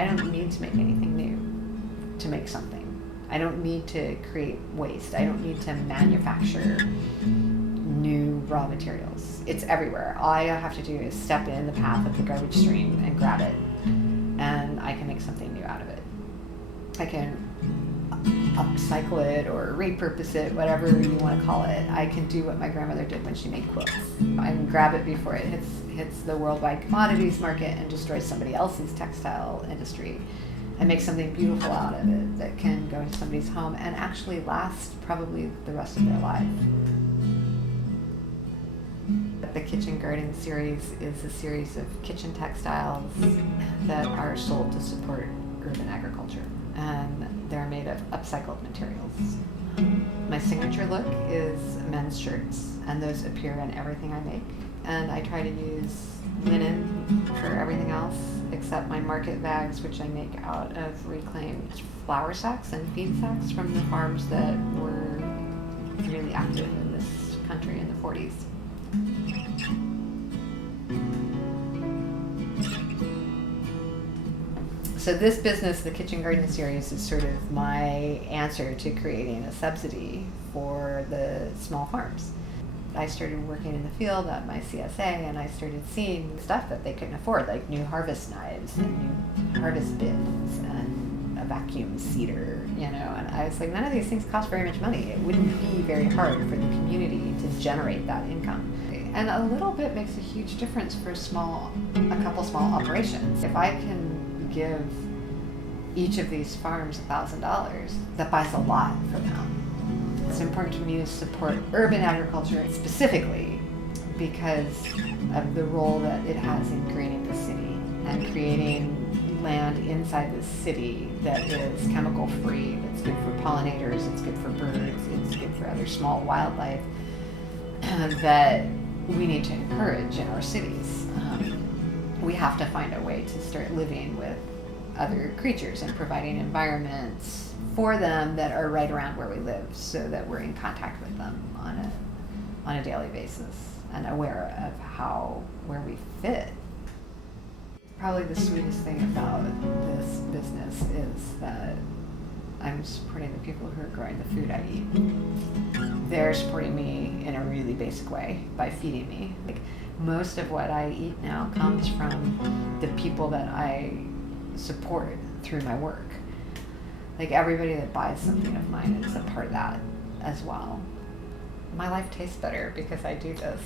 I don't need to make anything new to make something. I don't need to create waste. I don't need to manufacture new raw materials. It's everywhere. All I have to do is step in the path of the garbage stream and grab it, and I can make something new out of it. I can upcycle it or repurpose it, whatever you want to call it. I can do what my grandmother did when she made quilts. I can grab it before it hits the worldwide commodities market and destroys somebody else's textile industry, and make something beautiful out of it that can go into somebody's home and actually last probably the rest of their life. The Kitchen Garden series is a series of kitchen textiles that are sold to support urban agriculture, and they're made of upcycled materials. My signature look is men's shirts, and those appear in everything I make. And I try to use linen for everything else except my market bags, which I make out of reclaimed flour sacks and feed sacks from the farms that were really active in this country in the 40s. So this business, the Kitchen Garden series, is sort of my answer to creating a subsidy for the small farms. I started working in the field at my CSA, and I started seeing stuff that they couldn't afford, like new harvest knives and new harvest bins and a vacuum seeder, and I was like, none of these things cost very much money. It wouldn't be very hard for the community to generate that income. And a little bit makes a huge difference for a couple small operations. If I can give each of these farms $1,000, that buys a lot for them. It's important to me to support urban agriculture specifically because of the role that it has in creating the city and creating land inside the city that is chemical free, that's good for pollinators, it's good for birds, it's good for other small wildlife that we need to encourage in our cities. We have to find a way to start living with other creatures and providing environments for them that are right around where we live, so that we're in contact with them on a daily basis and aware of where we fit. Probably the sweetest thing about this business is that I'm supporting the people who are growing the food I eat. They're supporting me in a really basic way by feeding me. Like, most of what I eat now comes from the people that I support through my work. Like, everybody that buys something of mine is a part of that as well. My life tastes better because I do this.